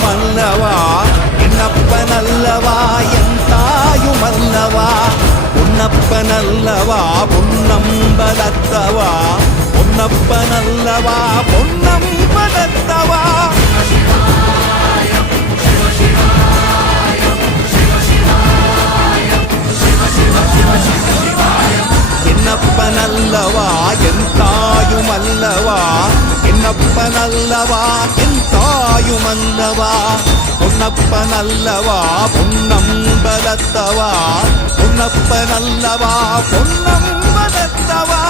ಎಂತಾಯುಮಲ್ಲವಾ ಎನ್ನಪ್ಪನಲ್ಲವಾ ಎಂತಾಯುಮಲ್ಲವಾ பொன்னப்பனல்லவா பொன்னம்பலத்தவா பொன்னப்பனல்லவா பொன்னம்பலத்தவா என்னப்பனல்லவா எந்தாயுமல்லவா என்னப்பனல்லவா எந்தாயுமல்லவா பொன்னப்பனல்லவா பொன்னம்பலத்தவா பொன்னப்பனல்லவா பொன்னம்பலத்தவா